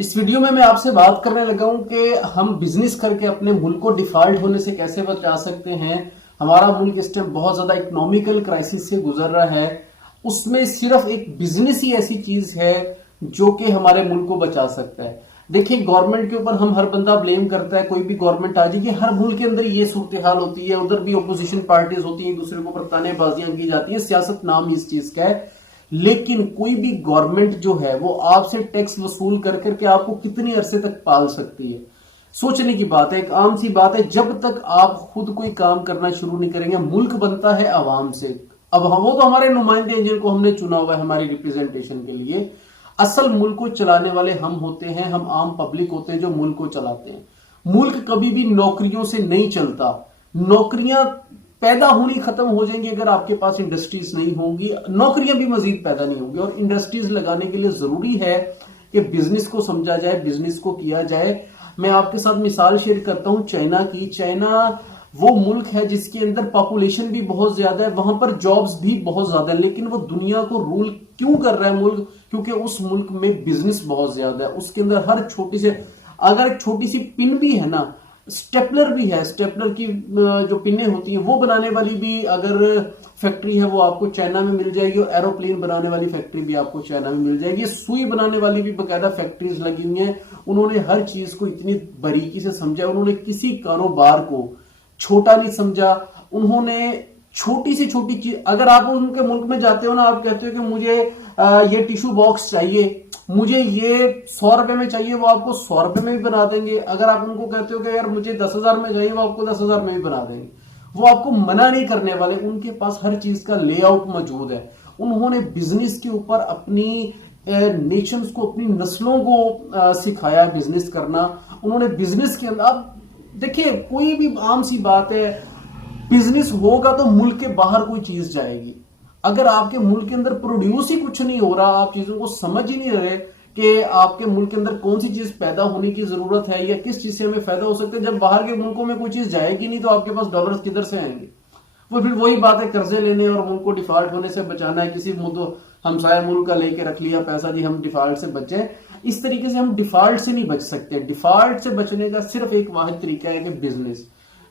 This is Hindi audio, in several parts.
इस वीडियो में मैं आपसे बात करने लगा हूं कि हम बिजनेस करके अपने मुल्क को डिफॉल्ट होने से कैसे बचा सकते हैं। हमारा मुल्क इस टाइम बहुत ज्यादा इकोनॉमिकल क्राइसिस से गुजर रहा है। उसमें सिर्फ एक बिजनेस ही ऐसी चीज है जो कि हमारे मुल्क को बचा सकता है। देखिए, गवर्नमेंट के ऊपर हम हर बंदा ब्लेम करता है, कोई भी गवर्नमेंट आ जाएगी, हर मुल्क के अंदर ये सूरत हाल होती है। उधर भी अपोजिशन पार्टीज होती हैं, एक दूसरे के ऊपर तानेबाजियां की जाती है। सियासत नाम इस चीज का है। लेकिन कोई भी गवर्नमेंट जो है वो आपसे टैक्स वसूल कर करके आपको कितनी अरसे तक पाल सकती है। सोचने की बात है, एक आम सी बात है। जब तक आप खुद कोई काम करना शुरू नहीं करेंगे, मुल्क बनता है आवाम से। अब वो तो हमारे नुमाइंदे हैं जिनको हमने चुना हुआ है हमारी रिप्रेजेंटेशन के लिए। असल मुल्क को चलाने वाले हम होते हैं, हम आम पब्लिक होते हैं जो मुल्क को चलाते हैं। मुल्क कभी भी नौकरियों से नहीं चलता। नौकरियां पैदा होनी खत्म हो जाएंगी अगर आपके पास इंडस्ट्रीज नहीं होंगी। नौकरियां भी मजीद पैदा नहीं होंगी। और इंडस्ट्रीज लगाने के लिए जरूरी है कि बिजनेस को समझा जाए, बिजनेस को किया जाए। मैं आपके साथ मिसाल शेयर करता हूं चाइना की। चाइना वो मुल्क है जिसके अंदर पॉपुलेशन भी बहुत ज्यादा है, वहां पर जॉब्स भी बहुत ज्यादा है, लेकिन वो दुनिया को रूल क्यों कर रहा है मुल्क? क्योंकि उस मुल्क में बिजनेस बहुत ज्यादा है। उसके अंदर हर छोटी से, अगर एक छोटी सी पिन भी है ना, स्टेपलर भी है, स्टेपलर की जो पिनें होती हैं वो बनाने वाली भी अगर फैक्ट्री है वो आपको चाइना में मिल जाएगी। और एरोप्लेन बनाने वाली फैक्ट्री भी आपको चाइना में मिल जाएगी। सुई बनाने वाली भी बकायदा फैक्ट्रीज लगी हुई हैं। उन्होंने हर चीज को इतनी बारीकी से समझा। उन्होंने किसी कारोबार को छोटा नहीं समझा। उन्होंने छोटी से छोटी चीज, अगर आप उनके मुल्क में जाते हो ना, आप कहते हो कि मुझे ये टिश्यू बॉक्स चाहिए, मुझे ये 100 रुपए में चाहिए, वो आपको 100 रुपए में भी बना देंगे। अगर आप उनको कहते हो कि यार मुझे 10,000 में चाहिए, वो आपको 10,000 में भी बना देंगे। वो आपको मना नहीं करने वाले। उनके पास हर चीज का लेआउट मौजूद है। उन्होंने बिजनेस के ऊपर अपनी नेशंस को, अपनी नस्लों को सिखाया बिजनेस करना। उन्होंने बिजनेस के अंदर, आप देखिए, कोई भी आम सी बात है, बिजनेस होगा तो मुल्क के बाहर कोई चीज जाएगी। अगर आपके मुल्क के अंदर प्रोड्यूस ही कुछ नहीं हो रहा, आप चीजों को समझ ही नहीं रहे कि आपके मुल्क के अंदर कौन सी चीज पैदा होने की जरूरत है या किस चीज से हमें फायदा हो सकता है, जब बाहर के मुल्कों में कोई चीज जाएगी नहीं तो आपके पास डॉलर्स किधर से आएंगे? वो फिर वही बात है, कर्जे लेने और मुल्क को डिफॉल्ट होने से बचाना है। किसी हमसाया मुल्क का लेके रख लिया पैसा जी, हम डिफॉल्ट से बचे। इस तरीके से हम डिफॉल्ट से नहीं बच सकते। डिफॉल्ट से बचने का सिर्फ एक वाहिद तरीका है कि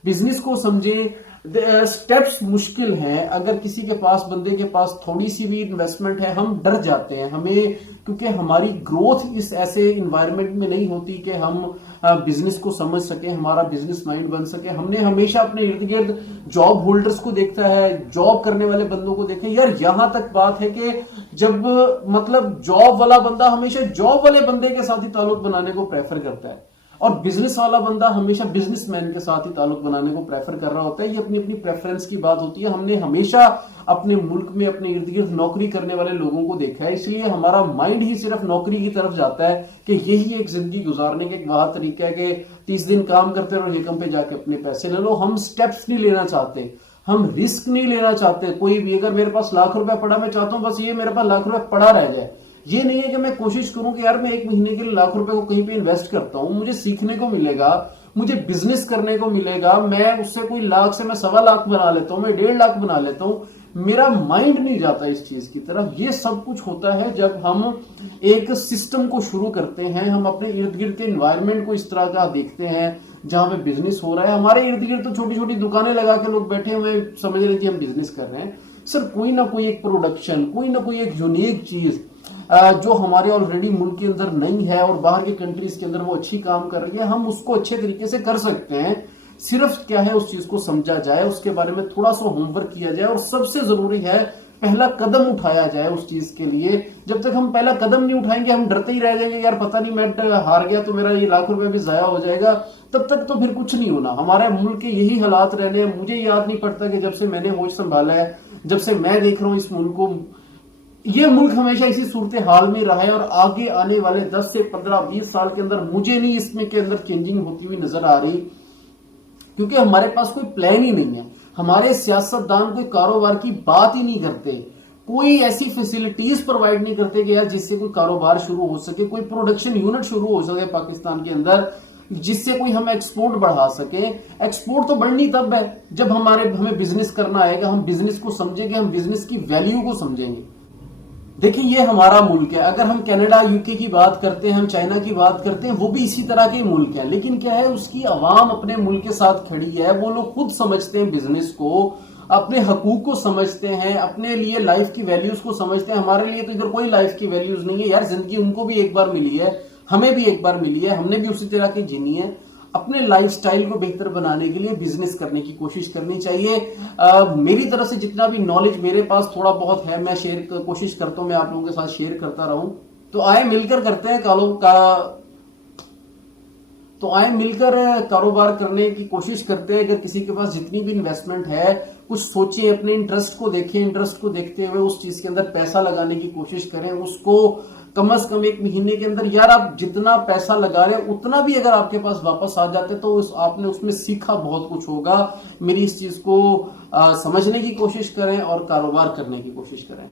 बिजनेस को समझे। स्टेप्स मुश्किल हैं। अगर किसी के पास, बंदे के पास थोड़ी सी भी इन्वेस्टमेंट है, हम डर जाते हैं। हमें, क्योंकि हमारी ग्रोथ इस ऐसे इन्वायरमेंट में नहीं होती कि हम बिजनेस को समझ सके, हमारा बिजनेस माइंड बन सके। हमने हमेशा अपने इर्द गिर्द जॉब होल्डर्स को देखता है, जॉब करने वाले बंदों को देखे। यार यहां तक बात है कि जब मतलब जॉब वाला बंदा हमेशा जॉब वाले बंदे के साथ ही ताल्लुक बनाने को प्रेफर करता है, और बिजनेस वाला बंदा हमेशा बिजनेसमैन के साथ ही ताल्लुक बनाने को प्रेफर कर रहा होता है। ये अपनी अपनी प्रेफरेंस की बात होती है। हमने हमेशा अपने मुल्क में अपने इर्द गिर्द नौकरी करने वाले लोगों को देखा है, इसलिए हमारा माइंड ही सिर्फ नौकरी की तरफ जाता है कि यही एक जिंदगी गुजारने का एक वाह तरीका है कि 30 दिन काम करते रहो, एकम पे जाके अपने पैसे ले लो। हम स्टेप्स नहीं लेना चाहते, हम रिस्क नहीं लेना चाहते। कोई भी, अगर मेरे पास लाख रुपया पड़ा, मैं चाहता हूं बस ये मेरे पास लाख रुपया पड़ा रह जाए। ये नहीं है कि मैं कोशिश करूं कि यार मैं 1 महीने के लिए लाख रुपए को कहीं पे इन्वेस्ट करता हूं, मुझे सीखने को मिलेगा, मुझे बिजनेस करने को मिलेगा। मैं उससे कोई लाख से मैं 1.25 लाख बना लेता हूं, मैं 1.5 लाख बना लेता हूं। मेरा माइंड नहीं जाता इस चीज की तरफ। ये सब कुछ होता है जब हम एक सिस्टम को शुरू करते हैं। हम अपने इर्द गिर्द के एनवायरनमेंट को इस तरह का देखते हैं जहां पे बिजनेस हो रहा है। हमारे इर्द गिर्द तो छोटी छोटी दुकानें लगा के लोग बैठे हुए समझ रहे हैं कि हम बिजनेस कर रहे हैं। सर कोई ना कोई एक प्रोडक्शन, कोई ना कोई एक यूनिक चीज जो हमारे ऑलरेडी मुल्क के अंदर नहीं है और बाहर के कंट्रीज के अंदर वो अच्छी काम कर रही है, हम उसको अच्छे तरीके से कर सकते हैं। सिर्फ क्या है, उस चीज को समझा जाए, उसके बारे में थोड़ा सा होमवर्क किया जाए, और सबसे जरूरी है पहला कदम उठाया जाए उस चीज के लिए। जब तक हम पहला कदम नहीं उठाएंगे, हम डरते ही रह जाएंगे, यार पता नहीं मैं हार गया तो मेरा ये लाख रुपए भी जाया हो जाएगा, तब तक तो फिर कुछ नहीं होना। हमारे मुल्क के यही हालात रहने हैं। मुझे याद नहीं पड़ता कि जब से मैंने होश संभाला है, जब से मैं देख रहा हूं इस मुल्क को, ये मुल्क हमेशा इसी सूरत हाल में रहा है। और आगे आने वाले 10 से 15-20 साल के अंदर मुझे नहीं इसमें के अंदर चेंजिंग होती हुई नजर आ रही, क्योंकि हमारे पास कोई प्लान ही नहीं है। हमारे सियासतदान कोई कारोबार की बात ही नहीं करते, कोई ऐसी फैसिलिटीज प्रोवाइड नहीं करते कि यार जिससे कोई कारोबार शुरू हो सके, कोई प्रोडक्शन यूनिट शुरू हो सके पाकिस्तान के अंदर, जिससे कोई हम एक्सपोर्ट बढ़ा सके। एक्सपोर्ट तो बढ़नी तब है जब हमें बिजनेस करना आएगा, हम बिजनेस को समझेंगे, हम बिजनेस की वैल्यू को समझेंगे। देखिए ये हमारा मुल्क है। अगर हम कनाडा यूके की बात करते हैं, हम चाइना की बात करते हैं, वो भी इसी तरह के मुल्क है। लेकिन क्या है, उसकी आवाम अपने मुल्क के साथ खड़ी है। वो लोग खुद समझते हैं बिजनेस को, अपने हकूक को समझते हैं, अपने लिए लाइफ की वैल्यूज को समझते हैं। हमारे लिए तो इधर कोई लाइफ की वैल्यूज नहीं है यार। जिंदगी उनको भी एक बार मिली है, हमें भी एक बार मिली है, हमने भी उसी तरह की जीनी है। अपने लाइफस्टाइल को बेहतर बनाने के लिए बिजनेस करने की कोशिश करनी चाहिए। मेरी तरफ से जितना भी नॉलेज मेरे पास थोड़ा बहुत है, मैं शेयर कोशिश करता हूं, मैं आप लोगों के साथ शेयर करता रहूं। तो आए मिलकर करते हैं कारोबार करने की कोशिश करते हैं। अगर किसी के पास जितनी भी इन्वेस्टमेंट है, कुछ सोचें, अपने इंटरेस्ट को देखें, इंटरेस्ट को देखते हुए उस चीज के अंदर पैसा लगाने की कोशिश करें। उसको कम से कम 1 महीने के अंदर, यार आप जितना पैसा लगा रहे हैं उतना भी अगर आपके पास वापस आ जाते तो आपने उसमें सीखा बहुत कुछ होगा। मेरी इस चीज को समझने की कोशिश करें और कारोबार करने की कोशिश करें।